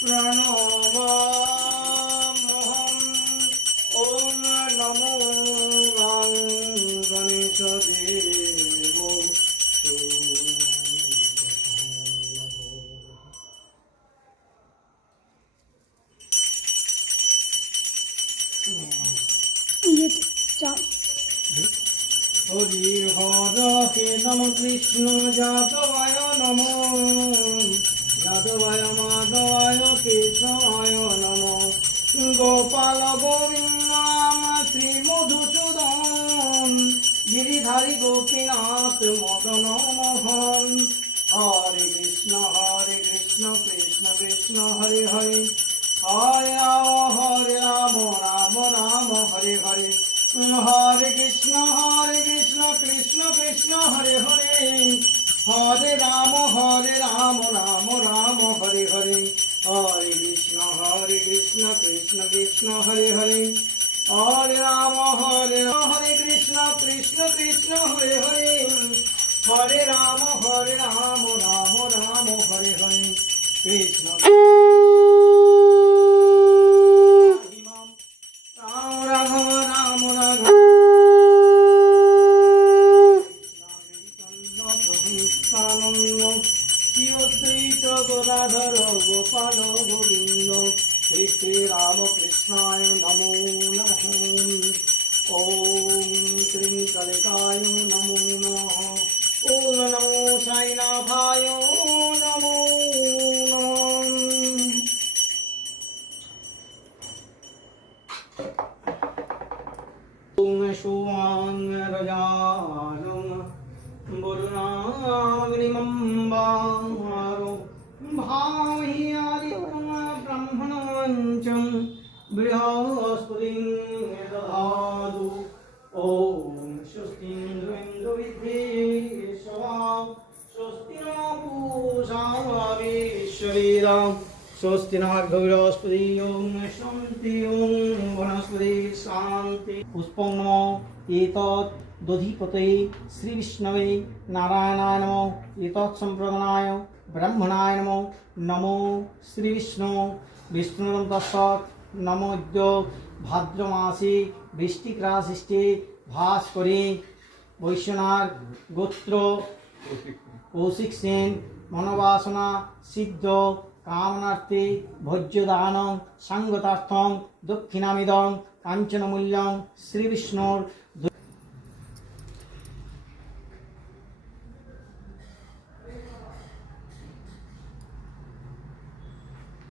প্রণমাম্যহং। ওম নমো গণেশদেব। হরি হর হে নম কৃষ্ণ যাদবায় নম, যাদবায় মাধবায় কেশবায় নম, গোপাল গোবিন্দ শ্রী মধুসূদন, গিরিধারী গোপীনাথ মদন মোহন। হরে কৃষ্ণ কৃষ্ণ কৃষ্ণ হরে হরে, হরে রাম রাম রাম হরে হরে। হরে কৃষ্ণ কৃষ্ণ কৃষ্ণ হরে হরে, হরে রাম রাম রাম হরে হরে। হরে কৃষ্ণ কৃষ্ণ কৃষ্ণ হরে হরে, হরে রাম হরে কৃষ্ণ কৃষ্ণ কৃষ্ণ হরে হরে, হরে রাম রাম রাম হরে হরে। কৃষ্ণ রাঘব রাম রাঘব শ্রীঅদ্বৈত গদাধর গোপাল গোবিন্দ, শ্রী শ্রী রামকৃষ্ণায় নমো নমঃ। ওম শ্রী কালিকায় নমো নমঃ। ওম নমো সাইনাথায় নমো নমঃ। ওম সুমাংরজানং বরুণাগ্নিমম্বারো, ভামহি আদিত্যং ব্রহ্মণং চ বৃহস্পতিং দধাতু। ওম স্বস্তি ইন্দ্রো বিদ্ধিশ্রবাং, স্বস্তি নো পূষা বিশ্ববেদাং, স্বস্তি নার্ঘ বৃহস্পতি। ওম শান্তি। ওম বনস্পতি শান্তি। পুষ্পং নমো এতৎ দধিপতে শ্রী বিষ্ণবে নারায়ণায় নমো, এতৎ সম্প্রদানায় ব্রহ্মণায় নমো। নমো শ্রী বিষ্ণু বিষ্ণুরম তৎসৎ। নমোদ্য ভাদ্র মাসে বৃষ্টিক্রাসিষ্টে ভাস করে বৈশ্বনার গোত্র কৌশিক সেন মনোবাসনা সিদ্ধ কামনার্থে ভোজ্যদান সাঙ্গতার্থং দক্ষিণামিদং কাঞ্চনমূল্যং শ্রী বিষ্ণুর